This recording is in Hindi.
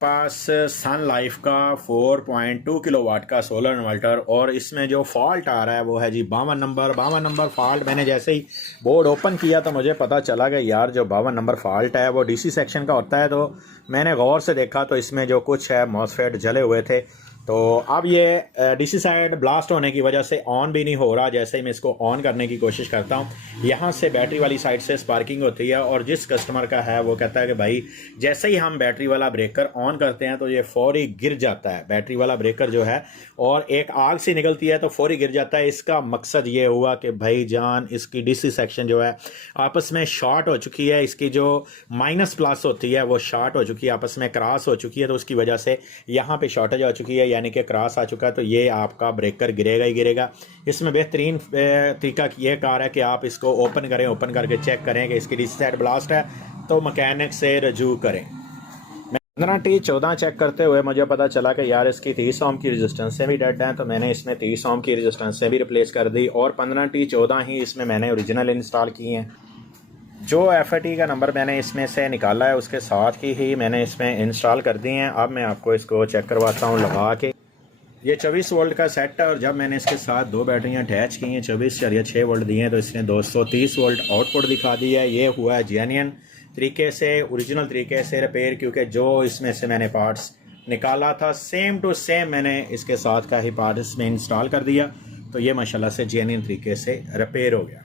पास सन लाइफ का 4.2 किलोवाट का सोलर इन्वर्टर और इसमें जो फॉल्ट आ रहा है वो है जी 52 नंबर फॉल्ट। मैंने जैसे ही बोर्ड ओपन किया तो मुझे पता चला कि यार जो 52 नंबर फॉल्ट है वो डीसी सेक्शन का होता है। तो मैंने गौर से देखा तो इसमें जो कुछ है मॉसफेट जले हुए थे। तो अब ये डीसी साइड ब्लास्ट होने की वजह से ऑन भी नहीं हो रहा। जैसे ही मैं इसको ऑन करने की कोशिश करता हूँ यहाँ से बैटरी वाली साइड से स्पार्किंग होती है और जिस कस्टमर का है वो कहता है कि भाई जैसे ही हम बैटरी वाला ब्रेकर ऑन करते हैं तो ये फौरी गिर जाता है। बैटरी वाला ब्रेकर जो है और एक आग सी निकलती है तो फौरी गिर जाता है। इसका मकसद ये हुआ कि भाई जान इसकी डीसी सेक्शन जो है आपस में शॉर्ट हो चुकी है। इसकी जो माइनस प्लस होती है वो शॉर्ट हो चुकी है, आपस में क्रॉस हो चुकी है। तो उसकी वजह से यहाँ पे शॉर्टेज आ चुकी है यानी कि क्रॉस आ चुका है। तो ये आपका ब्रेकर गिरेगा ही गिरेगा। इसमें बेहतरीन तरीका ये कार है कि आप इसको ओपन करें, ओपन करके चेक करें कि इसकी डीसी साइड ब्लास्ट है तो मैकेनिक से रजू करें। 15T14 चेक करते हुए मुझे पता चला कि यार इसकी 30 ओम की रेजिस्टेंस से भी डेड है। तो मैंने इसमें 30 ओम की रेजिस्टेंस से भी रिप्लेस कर दी और 15T14 ही इसमें मैंने ओरिजिनल इंस्टॉल की हैं। जो FAT का नंबर मैंने इसमें से निकाला है उसके साथ ही मैंने इसमें इंस्टॉल कर दी हैं। अब मैं आपको इसको चेक करवाता हूँ लगा के। ये 24 वोल्ट का सेट है और जब मैंने इसके साथ दो बैटरियां अटैच की हैं 24.6 वोल्ट दिए हैं तो इसने 230 वोल्ट आउटपुट दिखा दिया है। ये हुआ है जेन्युइन तरीके से, ओरिजिनल तरीके से रिपेयर, क्योंकि जो इसमें से मैंने पार्ट्स निकाला था सेम टू सेम मैंने इसके साथ का ही पार्ट इसमें इंस्टॉल कर दिया। तो ये माशाल्लाह से जेन्युइन तरीके से रिपेयर हो गया।